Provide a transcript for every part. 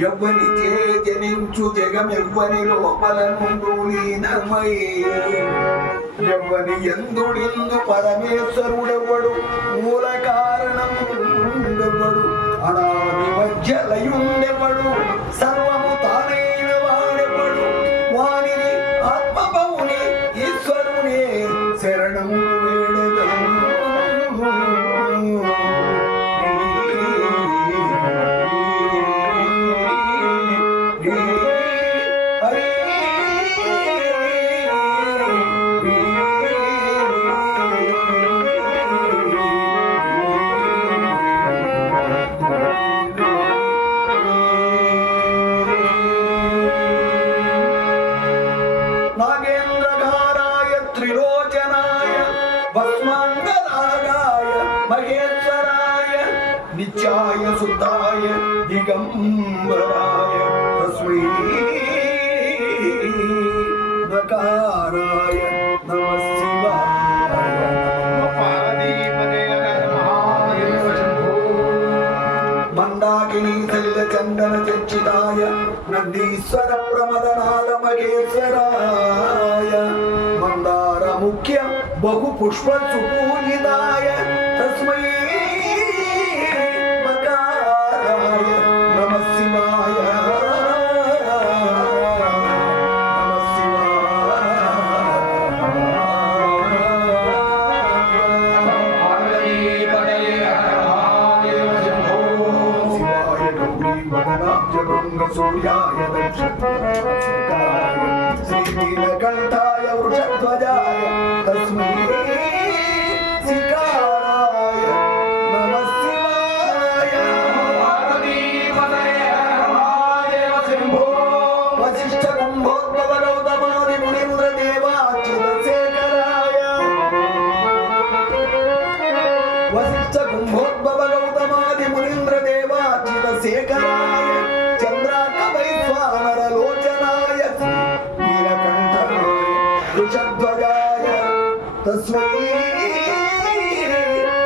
ఎవ్వని జనించు జగం ఎవ్వని లోపల నుండు ఎవ్వని ఎందుడిందు పరమేశ్వరుడెవ్వడు మూల కారణం అనాది మధ్యలయుండెవడు? సర్వ భస్మాంగరాగాయ మహేశ్వరాయ నిత్యాయ సుతాయ దిగంబరాయ తస్మై నకారాయ నమస్తే చందన చర్చితాయ నందీశ్వర ప్రమదనాద మహేశ్వరాయ మందార ముఖ్య बहुपुष्पसुपूजिताय तस्मै श्रीनीलकण्ठाय वृषध्वजाय तस्मै सिकाराय नमः शिवाय पार्वतीपतये हरमादेव शम्भो वसिष्ठकुम्भोद्भवगौतमादिमुनिमुद्रदेवाच्युतशेखराय वसिष्ठकुम्भोद्भवगौतमादिमुनीन्द्रदेवाच्युतशेखर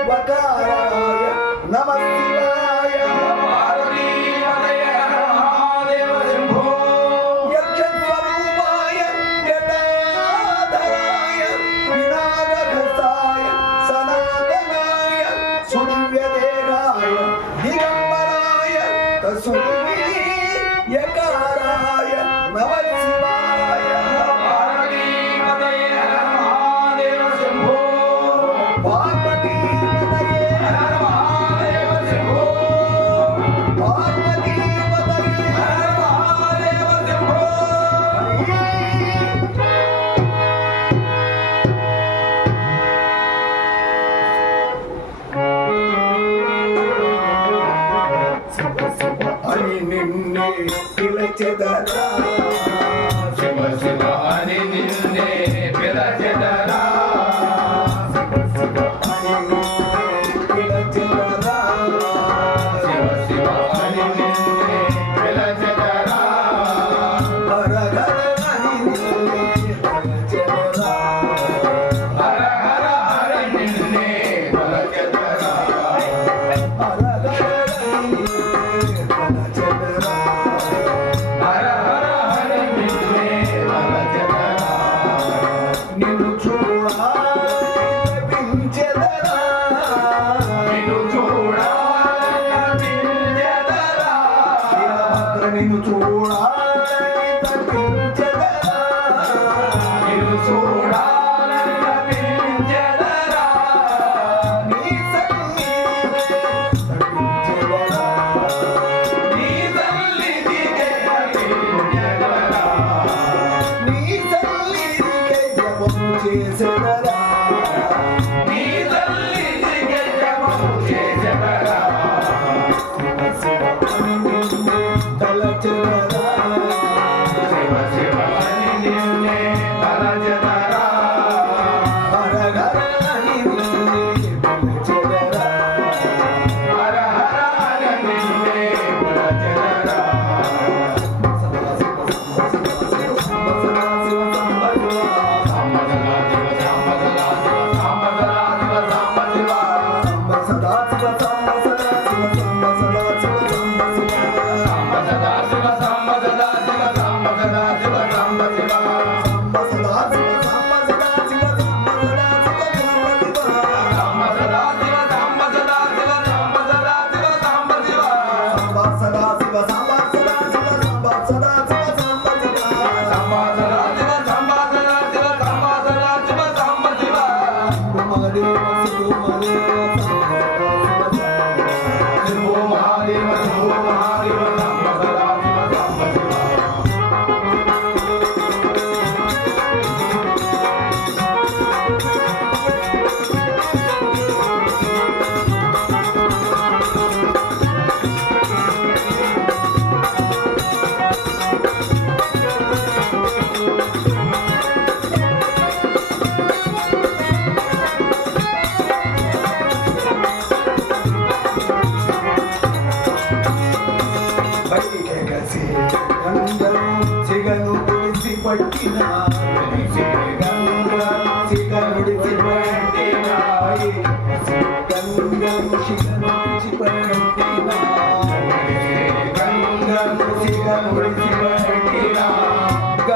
वकाराय नमः शिवाय यक्षस्वरूपाय यदाधराय विनागसाय सनातनाय सुदिव्यदेहाय दिगम्बराय तस्मै నిన్ను చూడాలి తగ్గించదా నిన్ను చూడాలి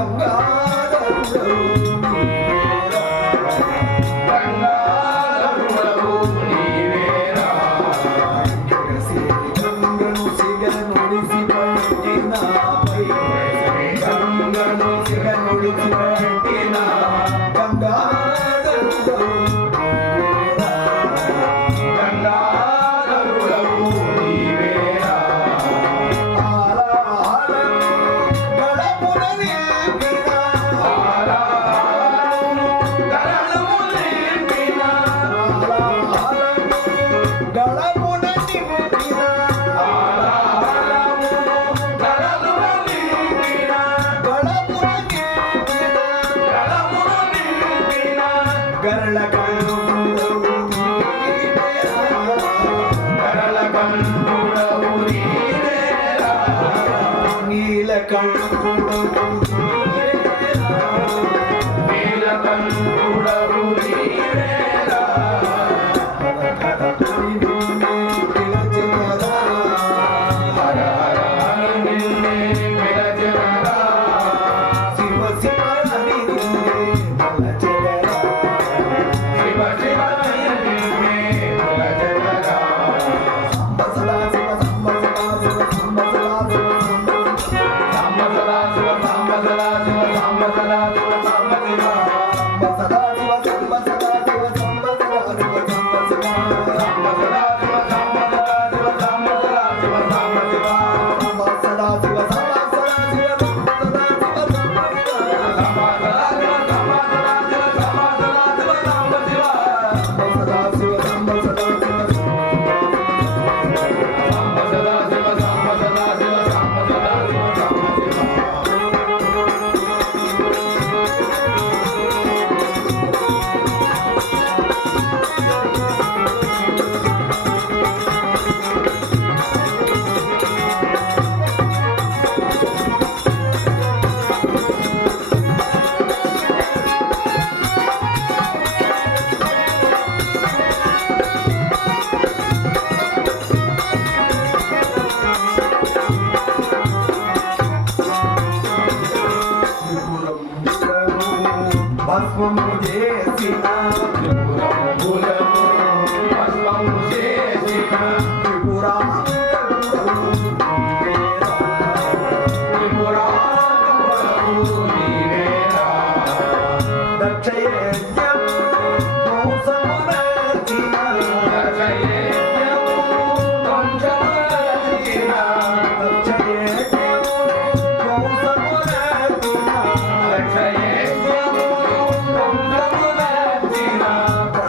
Oh, God.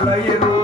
来一路。